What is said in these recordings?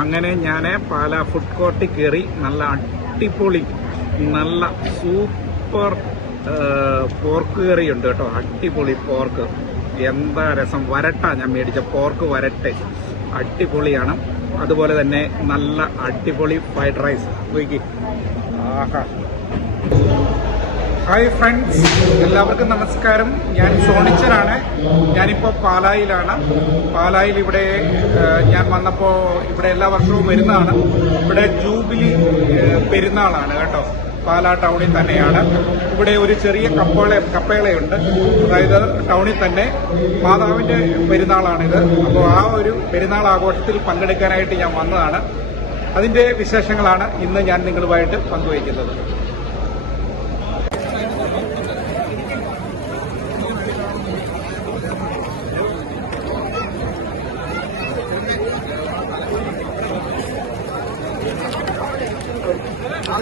അങ്ങനെ ഞാൻ പാല ഫുഡ് കോർട്ടിൽ കയറി നല്ല അടിപൊളി നല്ല സൂപ്പർ പോർക്ക് കറി ഉണ്ട് കേട്ടോ. അടിപൊളി പോർക്ക് എന്താ രസം? വരട്ട ഞാൻ മേടിച്ച പോർക്ക് വരട്ടെ. അടിപൊളിയാണ്. അതുപോലെ തന്നെ നല്ല അടിപൊളി ഫ്രൈഡ് റൈസ് നോക്കി. ഹായ് ഫ്രണ്ട്സ് എല്ലാവർക്കും നമസ്കാരം. ഞാൻ സോണിച്ചനാണ്. ഞാനിപ്പോൾ പാലായിലാണ്. പാലായിൽ ഇവിടെ ഞാൻ വന്നപ്പോൾ ഇവിടെ എല്ലാ വർഷവും വരുന്നതാണ്. ഇവിടെ ജൂബിലി പെരുന്നാളാണ് കേട്ടോ. പാലാ ടൗണിൽ തന്നെയാണ്. ഇവിടെ ഒരു ചെറിയ കപ്പേള കപ്പേളയുണ്ട്. അതായത് ടൗണിൽ തന്നെ മാതാവിന്റെ പെരുന്നാളാണിത്. അപ്പോൾ ആ ഒരു പെരുന്നാൾ ആഘോഷത്തിൽ പങ്കെടുക്കാനായിട്ട് ഞാൻ വന്നതാണ്. അതിന്റെ വിശേഷങ്ങളാണ് ഇന്ന് ഞാൻ നിങ്ങളുമായിട്ട് പങ്കുവയ്ക്കുന്നത്.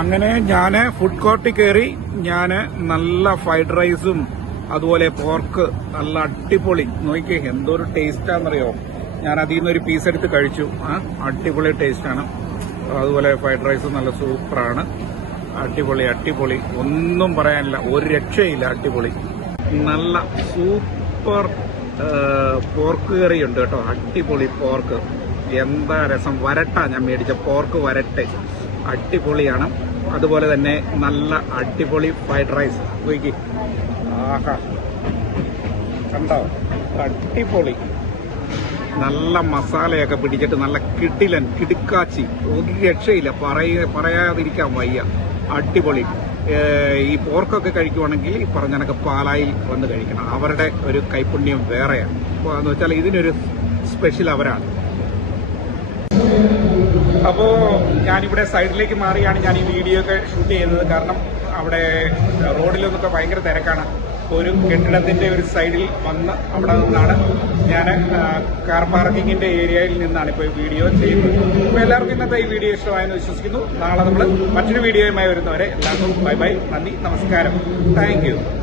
അങ്ങനെ ഞാൻ ഫുഡ് കോർട്ടിൽ കയറി ഞാൻ നല്ല ഫ്രൈഡ് റൈസും അതുപോലെ പോർക്ക് നല്ല അടിപൊളി. നോക്കിക്കേ എന്തൊരു ടേസ്റ്റാണെന്നറിയോ ഞാൻ അതിൽ നിന്ന് ഒരു പീസ് എടുത്ത് കഴിച്ചു. ആ അടിപൊളി ടേസ്റ്റാണ് അതുപോലെ ഫ്രൈഡ് റൈസ് നല്ല സൂപ്പറാണ് അടിപൊളി അടിപൊളി. ഒന്നും പറയാനില്ല. ഒരു രക്ഷയില്ല അടിപൊളി. നല്ല സൂപ്പർ പോർക്ക് കറിയുണ്ട് കേട്ടോ. അടിപൊളി പോർക്ക് എന്താ രസം? വരട്ട ഞാൻ മേടിച്ച പോർക്ക് വരട്ടെ. അടിപൊളിയാണ്. അതുപോലെ തന്നെ നല്ല അടിപൊളി ഫ്രൈഡ് റൈസ് നോക്കി ആഹാ. കണ്ടോ? അടിപൊളി. നല്ല മസാലയൊക്കെ പിടിച്ചിട്ട് നല്ല കിടിലൻ കിടുക്കാച്ചി. ഒരു രക്ഷയില്ല. പറയ പറയാതിരിക്കാൻ വയ്യ. അടിപൊളി. ഈ പോർക്കൊക്കെ കഴിക്കുവാണെങ്കിൽ ഈ പറഞ്ഞ കണക്ക് പാലായിൽ വന്ന് കഴിക്കണം. അവരുടെ ഒരു കൈപ്പുണ്യം വേറെയാണ്. അപ്പോൾ എന്ന് വെച്ചാൽ ഇതിനൊരു സ്പെഷ്യൽ അവരാണ്. അപ്പോൾ ഞാനിവിടെ സൈഡിലേക്ക് മാറിയാണ് ഞാൻ ഈ വീഡിയോ ഒക്കെ ഷൂട്ട് ചെയ്യുന്നത്. കാരണം അവിടെ റോഡിലൊന്നൊക്കെ ഭയങ്കര തിരക്കാണ്. ഒരു കെട്ടിടത്തിന്റെ ഒരു സൈഡിൽ വന്ന് അവിടെ നിന്നാണ് ഞാൻ കാർ പാർക്കിങ്ങിന്റെ ഏരിയയിൽ നിന്നാണ് ഇപ്പോൾ ഈ വീഡിയോ ചെയ്യുന്നത്. അപ്പോൾ എല്ലാവർക്കും ഇന്നത്തെ ഈ വീഡിയോ ഇഷ്ടമായെന്ന് വിശ്വസിക്കുന്നു. നാളെ നമ്മൾ മറ്റൊരു വീഡിയോയുമായി വരുന്നവരെ എല്ലാവർക്കും ബൈ ബൈ നന്ദി നമസ്കാരം. താങ്ക്